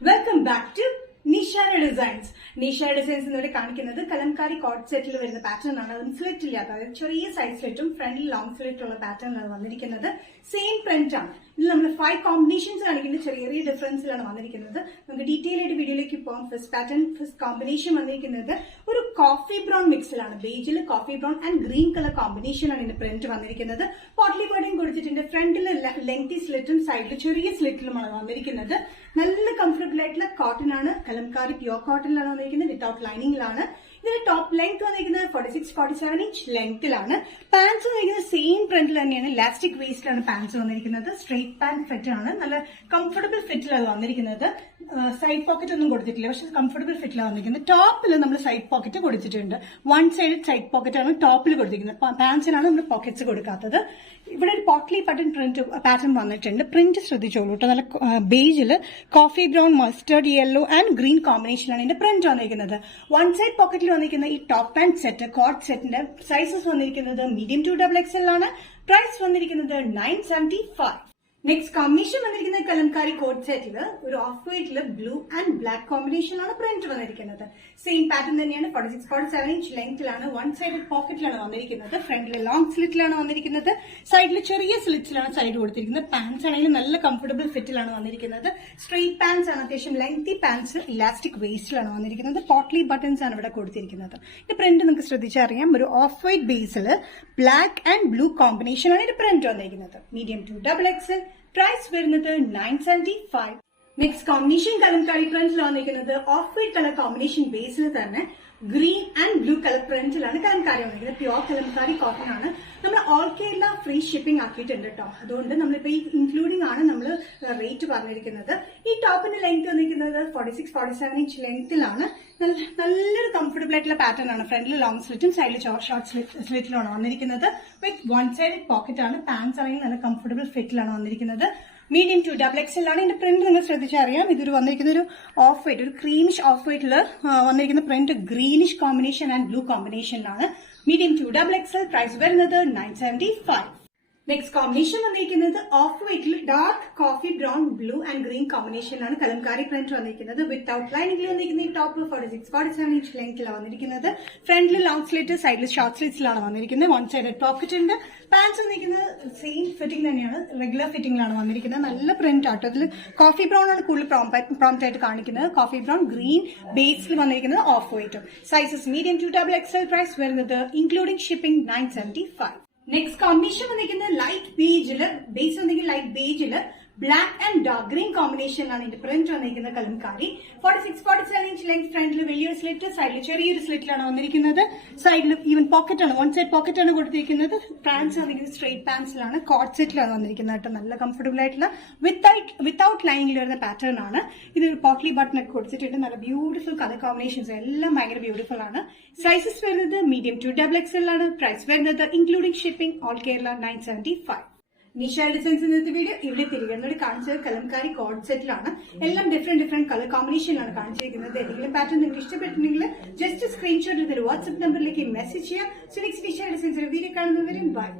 Welcome back to Nishara Designs. Nishara Designs in the Kankinada, Kalamkari cord settle in the pattern and slit Chori side slitum, friendly long slit or a pattern and same print. 5 combinations and very difference in the detailed video like first pattern, first combination or coffee brown mix beige, coffee brown and green color combination and in the print partly budding in the front lengthy slit and side chori slit നല്ല comfortable ആയിട്ടുള്ള cotton ആണ് Kalamkari pure cotton ലാണ് വന്നിരിക്കുന്നത് without lining ലാണ് ഇതിന്റെ top length വന്നിരിക്കുന്നത് 46-47 inch ലെങ്ത്തിലാണ് pants വന്നിരിക്കുന്നത് same പ്രിന്റിൽ തന്നെയാണ് ഇലാസ്റ്റിക് വേസ്റ്റിലാണ് പാന്റ്സ് വന്നിരിക്കുന്നത് സ്ട്രെയിറ്റ് പാന്റ് ഫിറ്റ് ആണ് നല്ല കംഫർട്ടബിൾ ഫിറ്റിലാണ് വന്നിരിക്കുന്നത് സൈഡ് പോക്കറ്റ് ഒന്നും കൊടുത്തിട്ടില്ല പക്ഷെ കംഫർട്ടബിൾ ഫിറ്റിലാണ് വന്നിരിക്കുന്നത് ടോപ്പിൽ നമ്മൾ സൈഡ് പോക്കറ്റ് കൊടുത്തിട്ടുണ്ട് വൺ സൈഡ് സൈഡ് പോക്കറ്റ് ആണ് ടോപ്പിൽ കൊടുത്തിരിക്കുന്നത് പാന്റ്സിനാണ് നമ്മൾ പോക്കറ്റ്സ് കൊടുക്കാത്തത് ഇവിടെ ഒരു പോട്ട്ലി ബട്ടൺ പ്രിന്റ് പാറ്റേൺ വന്നിട്ടുണ്ട് പ്രിന്റ് ശ്രദ്ധിച്ചോളൂ കേട്ടോ നല്ല ബേജിൽ coffee brown mustard yellow and green കോമ്പിനേഷനാണ് ഇതിന്റെ പ്രിന്റ് വന്നിരിക്കുന്നത് വൺ സൈഡ് പോക്കറ്റിൽ വന്നിരിക്കുന്ന ഈ ടോപ്പ് പാന്റ് സെറ്റ് കോട്ട് സെറ്റിന്റെ സൈസസ് വന്നിരിക്കുന്നത് മീഡിയം ടു XXL ആണ് പ്രൈസ് വന്നിരിക്കുന്നത് 975 നെക്സ്റ്റ് കോമ്പിനേഷൻ വന്നിരിക്കുന്നത് കലംകാരി കോട്ട് സെറ്റില് ഒരു ഓഫ് വൈറ്റില് ബ്ലൂ ആൻഡ് ബ്ലാക്ക് കോമ്പിനേഷനിലാണ് പ്രിന്റ് വന്നിരിക്കുന്നത് സെയിം പാറ്റേൺ തന്നെയാണ് 46-47 ഇഞ്ച് ലെങ്ത്തിലാണ് വൺ സൈഡ് പോക്കറ്റിലാണ് വന്നിരിക്കുന്നത് ഫ്രണ്ടിൽ ലോങ് സ്ലിറ്റിലാണ് വന്നിരിക്കുന്നത് സൈഡിൽ ചെറിയ സ്ലിറ്റ്സിലാണ് സൈഡ് കൊടുത്തിരിക്കുന്നത് പാന്റ്സ് ആണെങ്കിലും നല്ല കംഫർട്ടബിൾ ഫിറ്റിലാണ് വന്നിരിക്കുന്നത് സ്ട്രെയിറ്റ് പാന്റ്സ് ആണ് അത്യാവശ്യം ലെങ്തി പാന്റ്സ് ഇലാസ്റ്റിക് വേസ്റ്റിലാണ് വന്നിരിക്കുന്നത് പോട്ട്ലി ബട്ടൺസ് ആണ് ഇവിടെ കൊടുത്തിരിക്കുന്നത് ഈ പ്രിന്റ് നിങ്ങൾക്ക് ശ്രദ്ധിച്ചറിയാം ഒരു off white Basil black and blue combination ആണ് ഇത് പ്രിന്റ് വന്നിരിക്കുന്നത് മീഡിയം ടു XXL പ്രൈസ് വരുന്നത് 975 നെക്സ്റ്റ് കോമ്പിനേഷൻ കലംകാരി പ്രിന്റിൽ വന്നിരിക്കുന്നത് ഓഫ് വൈറ്റ് കളർ കോമ്പിനേഷൻ ബേസിൽ തന്നെ ഗ്രീൻ ആൻഡ് ബ്ലൂ കളർ പ്രിന്റിലാണ് കലംകാരി വന്നിരിക്കുന്നത് പ്യുവർ കലംകാരി കോട്ടൺ ആണ് നമ്മൾ ഓൾ കേരള ഫ്രീ ഷിപ്പിംഗ് ആക്കിയിട്ടുണ്ട് കേട്ടോ അതുകൊണ്ട് നമ്മളിപ്പോ ഈ ഇൻക്ലൂഡിംഗ് ആണ് നമ്മൾ റേറ്റ് പറഞ്ഞിരിക്കുന്നത് ഈ ടോപ്പിന്റെ ലെങ്ത് വന്നിരിക്കുന്നത് 46-47 ഇഞ്ച് ലെങ്ത്തിലാണ് നല്ലൊരു കംഫർട്ടബിൾ ആയിട്ടുള്ള പാറ്റേൺ ആണ് ഫ്രണ്ടിൽ ലോങ് സ്ലിറ്റും സൈഡിൽ ഷോർട്ട് സ്ലിറ്റിലാണ് വന്നിരിക്കുന്നത് വിത്ത് വൺ സൈഡ് പോക്കറ്റ് ആണ് പാന്റ്സ് ആണെങ്കിൽ നല്ല കംഫർട്ടബിൾ ഫിറ്റിലാണ് വന്നിരിക്കുന്നത് മീഡിയം ടു XXL ആണ് ഇതിന്റെ പ്രിന്റ് നിങ്ങൾ ശ്രദ്ധിച്ചറിയാം ഇതൊരു വന്നിരിക്കുന്ന ഒരു ഓഫ് വൈറ്റ് ഒരു ക്രീമിഷ് ഓഫ് വൈറ്റിൽ വന്നിരിക്കുന്ന print greenish combination and blue കോമ്പിനേഷനിലാണ് മീഡിയം ടു XXL പ്രൈസ് വരുന്നത് 975 നെക്സ്റ്റ് കോമ്പിനേഷൻ വന്നിരിക്കുന്നത് ഓഫ് വൈറ്റിൽ dark coffee brown blue and green കോമ്പിനേഷനിലാണ് കലംകാരി പ്രിന്റ് വന്നിരിക്കുന്നത് വിത്തൌട്ട് ലൈനിംഗിൽ വന്നിരിക്കുന്ന ഈ ടോപ്പ് 46-47 ഇഞ്ച് ലെങ്ത്തിലാണ് വന്നിരിക്കുന്നത് ഫ്രണ്ടിൽ ലോങ് സ്ലിറ്റ് സൈഡിൽ ഷോർട്ട് സ്ലിറ്റ്സിലാണ് വന്നിരിക്കുന്നത് വൺ സൈഡ് പോക്കറ്റ് ഉണ്ട് പാന്റ്സ് വന്നിരിക്കുന്നത് സെയിം ഫിറ്റിംഗ് തന്നെയാണ് റെഗുലർ ഫിറ്റിംഗിലാണ് വന്നിരിക്കുന്നത് നല്ല പ്രിന്റ് ആട്ടോ അതിൽ കോഫി ബ്രൗൺ ആണ് കൂടുതൽ പ്രോംപ്റ്റ് ആയിട്ട് കാണിക്കുന്നത് കോഫി ബ്രൗൺ ഗ്രീൻ ബേസിൽ വന്നിരിക്കുന്നത് ഓഫ് വൈറ്റും sizes medium to XXL price വരുന്നത് ഇൻക്ലൂഡിംഗ് ഷിപ്പിംഗ് 975 നെക്സ്റ്റ് കോമ്പിനേഷൻ വന്നിരിക്കുന്നത് ലൈറ്റ് ബേജില് ബേസ് വന്നിരിക്കുന്നത് ലൈറ്റ് ബേജില് ബ്ലാക്ക് ആൻഡ് ഡാർക്ക് ഗ്രീൻ കോമ്പിനേഷനിലാണ് ഇതിന്റെ പ്രിന്റ് വന്നിരിക്കുന്ന കലംകാരി 46-47 ഇഞ്ച് ലെങ്ത് ഫ്രണ്ടിൽ വലിയൊരു സ്ലിറ്റ് സൈഡിൽ ചെറിയൊരു സ്ലിറ്റിലാണ് വന്നിരിക്കുന്നത് സൈഡിൽ ഈവൻ പോക്കറ്റ് ആണ് വൺ സൈഡ് പോക്കറ്റ് ആണ് കൊടുത്തിരിക്കുന്നത് പാന്റ്സ് വന്നിരിക്കുന്നത് സ്ട്രെയിറ്റ് പാന്റ്സിലാണ് കോട്ട് സെറ്റിലാണ് വന്നിരിക്കുന്നത് കേട്ടോ നല്ല കംഫർട്ടബിൾ ആയിട്ടുള്ള വിത്തൌട്ട് ലൈനിങ്ങിൽ വരുന്ന പാറ്റേൺ ആണ് ഇത് പോട്ട്ലി ബട്ടൺ ഒക്കെ കൊടുത്തിട്ടുണ്ട് നല്ല ബ്യൂട്ടിഫുൾ കളർ കോമ്പിനേഷൻസ് എല്ലാം ഭയങ്കര ബ്യൂട്ടിഫുൾ ആണ് സൈസസ് വരുന്നത് മീഡിയം ടു XXL ആണ് പ്രൈസ് വരുന്നത് including shipping all Kerala 975 Nisha designs ഇന്നത്തെ വീഡിയോ ഇവിടെ തിരികെ കാണിച്ചത് കലംകാരി കോഡ് സെറ്റിലാണ് എല്ലാം ഡിഫറെന്റ് കളർ കോമ്പിനേഷനിലാണ് കാണിച്ചിരിക്കുന്നത് ഏതെങ്കിലും പാറ്റേൺ നിങ്ങൾക്ക് ഇഷ്ടപ്പെട്ടിട്ടുണ്ടെങ്കിൽ ജസ്റ്റ് സ്ക്രീൻഷോട്ട് എടുത്തൊരു വാട്സ്ആപ്പ് നമ്പറിലേക്ക് മെസ്സേജ് ചെയ്യാം so next Nisha designs video കാണുന്നവരും ബൈ